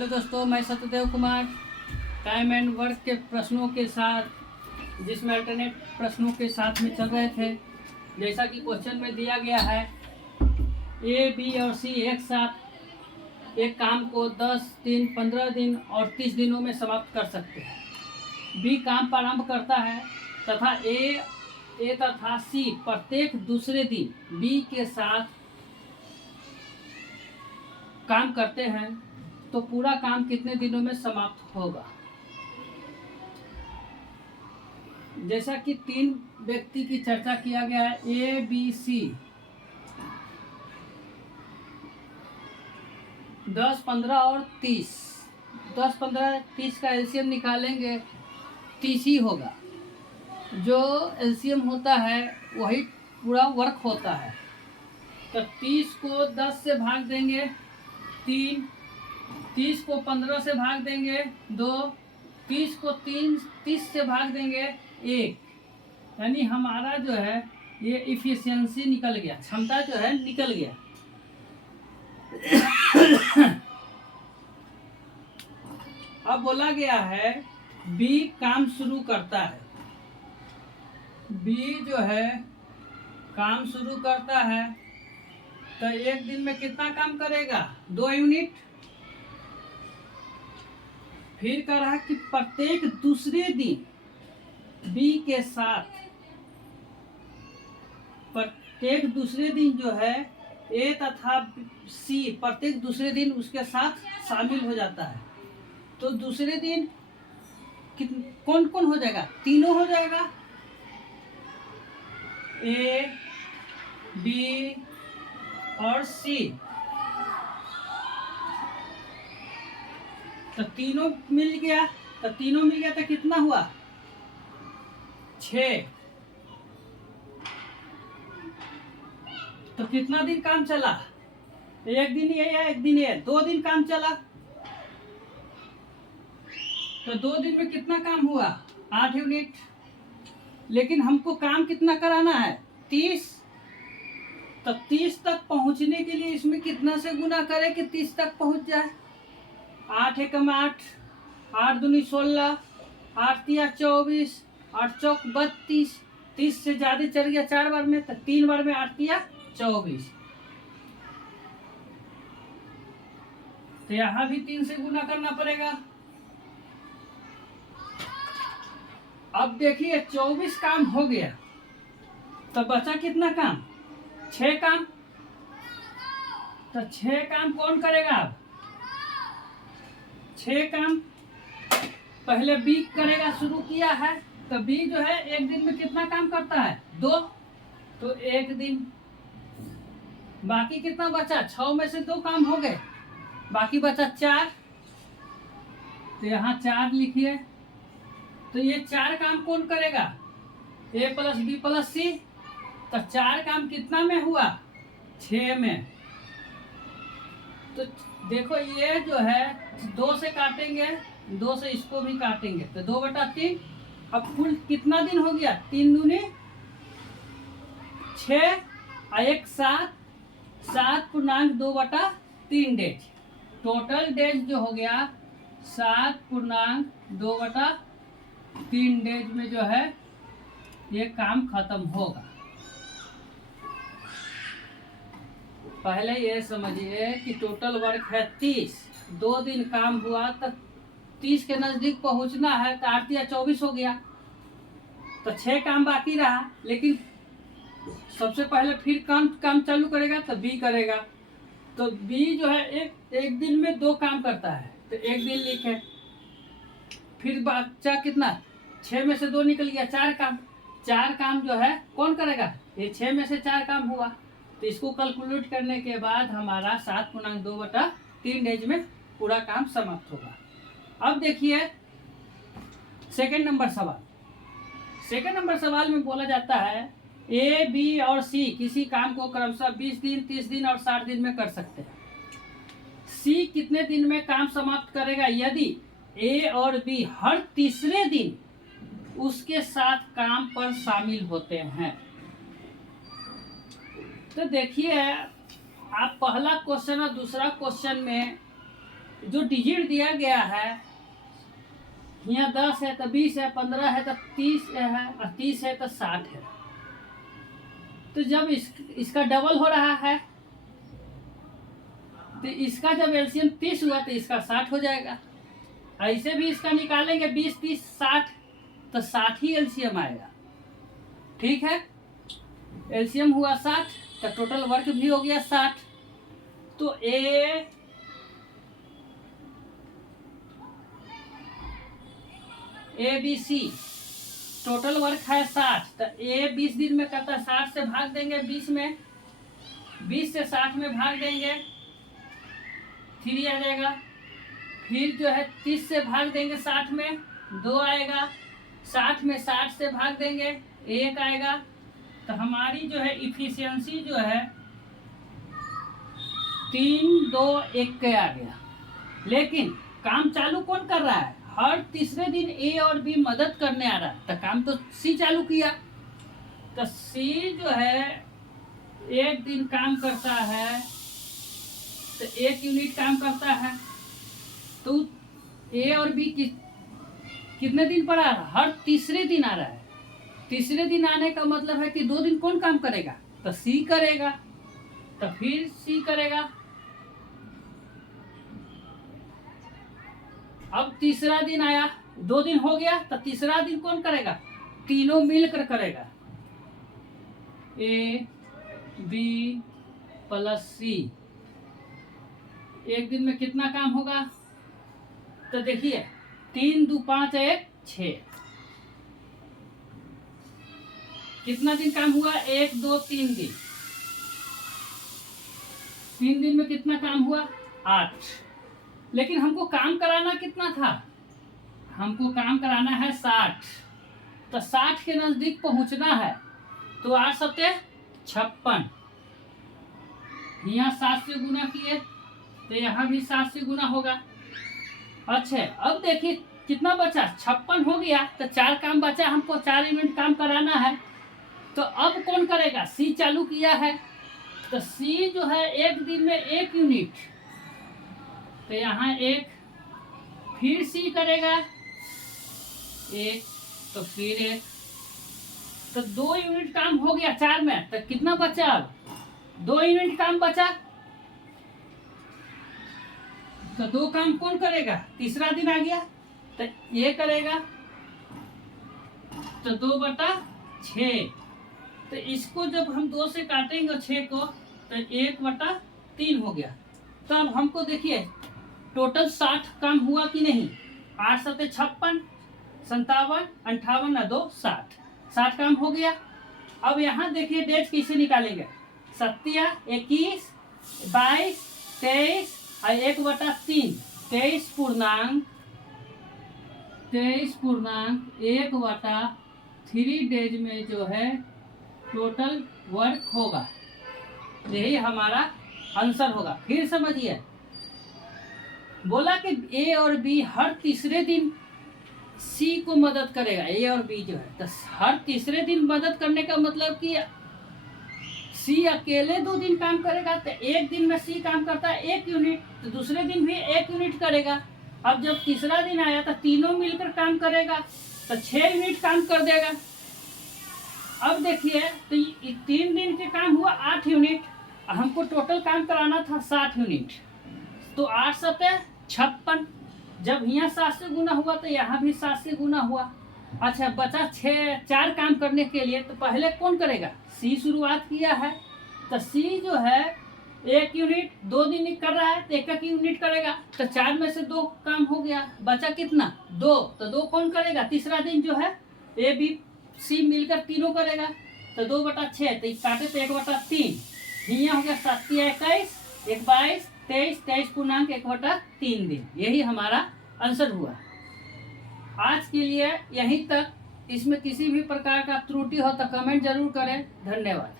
Hello दोस्तों, मैं Satyadev Kumar time and work के प्रश्नों के साथ, जिसमें अल्टरनेट प्रश्नों के साथ में चल रहे थे। जैसा कि क्वेश्चन में दिया गया है, ए, बी और सी एक साथ एक काम को 10 दिन, 15 दिन और 30 दिनों में समाप्त कर सकते हैं। बी काम प्रारंभ करता है तथा ए तथा सी प्रत्येक दूसरे दिन बी के साथ काम करते हैं, तो पूरा काम कितने दिनों में समाप्त होगा। जैसा कि 3 व्यक्ति की चर्चा किया गया है, ए, बी, सी। 10, 15 और 30। 10, 15, 30 का एलसीएम निकालेंगे, 30 ही होगा। जो एलसीएम होता है वही पूरा वर्क होता है। तो 30 को 10 से भाग देंगे 3, 30 को 15 से भाग देंगे 2, 30 को 30 से भाग देंगे 1। यानी हमारा जो है ये इफिशियंसी निकल गया, क्षमता जो है निकल गया। अब बोला गया है बी काम शुरू करता है। बी जो है काम शुरू करता है, तो एक दिन में कितना काम करेगा? 2 यूनिट। फिर कह रहा कि प्रत्येक दूसरे दिन बी के साथ, प्रत्येक दूसरे दिन जो है ए तथा सी प्रत्येक दूसरे दिन उसके साथ शामिल हो जाता है। तो दूसरे दिन कौन कौन हो जाएगा? तीनों हो जाएगा, ए, बी और सी। तो तीनों मिल गया, तो कितना हुआ? 6। तो कितना दिन काम चला? एक दिन ये या एक दिन ये? 2 दिन काम चला। तो 2 दिन में कितना काम हुआ? 8 यूनिट। लेकिन हमको काम कितना कराना है? 30। तो 30 तक पहुंचने के लिए इसमें कितना से गुना करें कि 30 तक पहुंच जाए? 8 एकम 8, 8 दूनी 16, 8 तिया 24, 8 चौक 32। 30 से ज्यादा चढ़ गया 4 बार में, तो 3 बार में 8 तिया 24। तो यहाँ भी 3 से गुना करना पड़ेगा। अब देखिए 24 काम हो गया, तो बचा कितना काम? 6 काम। तो 6 काम कौन करेगा? अब 6 काम पहले बी करेगा, शुरू किया है। तो बी जो है एक दिन में कितना काम करता है? 2। तो एक दिन, बाकी कितना बचा? 6 में से 2 काम हो गए, बाकी बचा 4। तो यहाँ 4 लिखिए। तो ये 4 काम कौन करेगा? ए प्लस बी प्लस सी। तो 4 काम कितना में हुआ? 6 में। तो देखो ये जो है 2 से काटेंगे, 2 से इसको भी काटेंगे, तो 2/3। अब कुल कितना दिन हो गया? 3 दूनी 6 और 1 7, 7.2/3 डेज। टोटल डेज जो हो गया 7.2/3 डेज में जो है ये काम खत्म होगा। पहले ये समझिए कि टोटल वर्क है 30। 2 दिन काम हुआ तो 30 के नजदीक पहुंचना है, तो 8 या 24 हो गया। तो 6 काम बाकी रहा, लेकिन सबसे पहले फिर काम चालू करेगा तो बी करेगा। तो बी जो है एक दिन में 2 काम करता है, तो एक दिन लिखे। फिर बच्चा कितना? 6 में से 2 निकल गया, 4 काम। 4 काम जो है कौन करेगा? ये 6 में से 4 काम हुआ, तो इसको कैलकुलेट करने के बाद हमारा 7.2/3 डेज में पूरा काम समाप्त होगा। अब देखिए सेकंड नंबर सवाल। सेकंड नंबर सवाल में बोला जाता है ए, बी और सी किसी काम को क्रमशः 20 दिन, 30 दिन और 60 दिन में कर सकते हैं। सी कितने दिन में काम समाप्त करेगा यदि ए और बी हर तीसरे दिन उसके साथ काम पर शामिल होते हैं? तो देखिए आप पहला क्वेश्चन और दूसरा क्वेश्चन में जो डिजिट दिया गया है, यहाँ 10 है तो 20 है, 15 है तो 30 है, और 30 है तो 60 है। तो जब इसका डबल हो रहा है, तो इसका जब एलसीएम 30 हुआ तो इसका 60 हो जाएगा। ऐसे भी इसका निकालेंगे 20, 30, 60, तो 60 ही एलसीएम आएगा। ठीक है, एलसीएम हुआ 60, तो टोटल वर्क भी हो गया 60। तो A B C total work है 60, तो ए 20 दिन में करता है, 60 से भाग देंगे 20 में, 20 से 60 में भाग देंगे 3 आ जाएगा। फिर जो है 30 से भाग देंगे 60 में 2 आएगा, 60 में 60 से भाग देंगे 1 आएगा। तो हमारी जो है इफिशियंसी जो है 3, 2, 1 के आ गया। लेकिन काम चालू कौन कर रहा है? हर तीसरे दिन ए और बी मदद करने आ रहा है, तो काम तो सी चालू किया। तो सी जो है एक दिन काम करता है तो 1 यूनिट काम करता है। तो ए और बी कितने दिन पर आ रहा है? हर तीसरे दिन आ रहा है। तीसरे दिन आने का मतलब है कि 2 दिन कौन काम करेगा? तो सी करेगा, तो फिर सी करेगा। अब तीसरा दिन आया, 2 दिन हो गया, तो तीसरा दिन कौन करेगा? तीनों मिलकर करेगा, ए बी प्लस सी। एक दिन में कितना काम होगा? तो देखिए 3, 2, 5, 1, 6। कितना दिन काम हुआ? 1, 2, 3 दिन। 3 दिन में कितना काम हुआ? 8। लेकिन हमको काम कराना कितना था? हमको काम कराना है 60। तो 60 के नजदीक पहुंचना है, तो 8 सत्ते 56। यहाँ 7 से गुना किए तो यहाँ भी 7 से गुना होगा। अच्छा, अब देखिए कितना बचा? 56 हो गया, तो 4 काम बचा, हमको 4 यूनिट काम कराना है। तो अब कौन करेगा? सी चालू किया है, तो सी जो है एक दिन में 1 यूनिट, तो यहाँ 1, फिर सी करेगा 1, तो फिर 1, तो 2 यूनिट काम हो गया 4 में। तो कितना बचा? अब 2 यूनिट काम बचा, तो 2 काम कौन करेगा? तीसरा दिन आ गया, तो ये करेगा, तो 2/6। तो इसको जब हम 2 से काटेंगे 6 को, तो 1/3 हो गया। तो अब हमको देखिए टोटल 60 काम हुआ कि नहीं? 8 सत्ते 56, 57, 58, 2, 60। 60 काम हो गया। अब यहाँ देखिए डेट कैसे निकालेंगे? 7, 21, 22, 23 और 1/3। 23.1/3 डेज में जो है टोटल वर्क होगा। यही हमारा आंसर होगा। फिर समझिए, बोला कि ए और बी हर तीसरे दिन सी को मदद करेगा। ए और बी जो है, तो हर तीसरे दिन मदद करने का मतलब कि सी अकेले 2 दिन काम करेगा, तो एक दिन में सी काम करता है 1 यूनिट, तो दूसरे दिन भी 1 यूनिट करेगा। अब जब तीसरा दिन आया तो तीनों मिलकर काम करेगा, तो 6 यूनिट काम कर देगा। अब देखिए, तो 3 दिन के काम हुआ 8 यूनिट, हमको टोटल काम कराना था 60 यूनिट, तो 8 सत्ते 56। जब यहाँ 7 से गुना हुआ तो यहाँ भी 7 से गुना हुआ। अच्छा, बचा 4 काम करने के लिए, तो पहले कौन करेगा? सी शुरुआत किया है, तो सी जो है 1 यूनिट 2 दिन कर रहा है, तो 1 यूनिट करेगा, तो 4 में से 2 काम हो गया। बचा कितना? 2, तो 2 कौन करेगा? तीसरा दिन जो है ए बी सी मिलकर तीनों करेगा, तो 2/6, तो काटे तो 1/3। यहाँ हो गया 7, 21, 1, 22, 23, 23.1/3 दिन। यही हमारा आंसर हुआ। आज के लिए यहीं तक। इसमें किसी भी प्रकार का त्रुटि हो तो कमेंट जरूर करें। धन्यवाद।